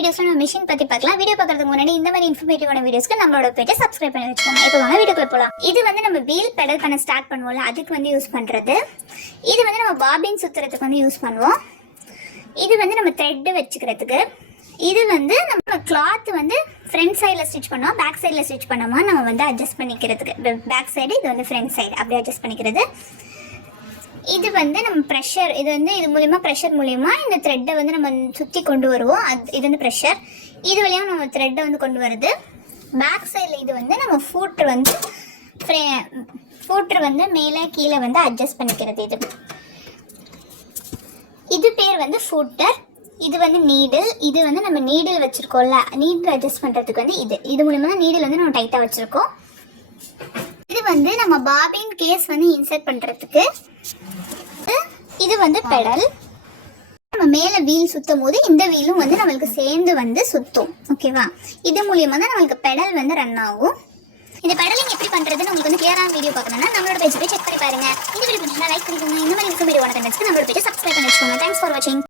வீடியோஸ்ல நம்ம மிஷின் பத்தி பார்க்கலாம். வீடியோ பார்க்கறதுக்கு முன்னாடி இந்த மாதிரி இன்ஃபர்மேட்டிவான வீடியோஸ்க்கு நம்மளோட பேஜை சப்ஸ்கிரைப் பண்ணி வச்சுக்கோங்க. இப்போ வாங்க வீடியோக்குள்ள போலாம். இது வந்து நம்ம வீல் பெடல் பண்ண ஸ்டார்ட் பண்ணுவோம்ல, அதுக்கு வந்து யூஸ் பண்றது. இது வந்து நம்ம பாபின் சுத்துறதுக்கு வந்து யூஸ் பண்ணுவோம். இது வந்து நம்ம த்ரெட் வச்சுக்கிறதுக்கு. இது வந்து நம்ம கிளாத் வந்து ஃப்ரண்ட் சைடில் ஸ்டிச் பண்ணோம், பேக் சைடில் ஸ்டிச் பண்ணோமா நம்ம வந்து அட்ஜஸ்ட் பண்ணிக்கிறதுக்கு. பேக் சைடு, இது வந்து ஃப்ரண்ட் சைடு, அப்படியே அட்ஜஸ்ட் பண்ணிக்கிறது. இது வந்து நம்ம ப்ரெஷர், இது வந்து இது மூலிமா ப்ரெஷர் மூலிமா இந்த த்ரெட்டை வந்து நம்ம சுற்றி கொண்டு வருவோம். இது வந்து ப்ரெஷர். இது வழியாக நம்ம த்ரெட்டை வந்து கொண்டு வருது. பேக் சைடில் இது வந்து நம்ம ஃபூட்ரு வந்து மேலே கீழே வந்து அட்ஜஸ்ட் பண்ணிக்கிறது. இது பேர் வந்து ஃபூட்டர். இது வந்து நீடில். இது வந்து நம்ம நீடில் வச்சுருக்கோம்ல, நீடில் அட்ஜஸ்ட் பண்ணுறதுக்கு வந்து இது மூலிமா தான் நீடில் வந்து நம்ம டைட்டாக வச்சுருக்கோம். இது வந்து நம்ம பாபின் கேஸ் வந்து இன்சர்ட் பண்ணுறதுக்கு. இது வந்து பெடல். நம்ம மேலே வீல் சுற்றும் போது இந்த வீலும் வந்து நம்மளுக்கு சேர்ந்து வந்து சுற்றும். ஓகேவா? இது மூலியமா தான் நம்மளுக்கு பெடல் வந்து ரன் ஆகும். இந்த பெடலிங் எப்படி பண்ணுறதுன்னு உங்களுக்கு வந்து கிளியரான வீடியோ பார்க்கணும்னா நம்மளோட பேஜ் போய் செக் பண்ணி பாருங்க. இந்த வீடியோ பிடிச்சிருந்தா லைக் பண்ணிக்கோங்க. இந்த மாதிரி இன்ஃபர்மேட்டிவான கண்டென்ட்ஸ்க்கு நம்மளோட பேஜை சப்ஸ்கிரைப் பண்ணி வச்சுக்கோங்க. தேங்க்ஸ் ஃபார் வாட்சிங்.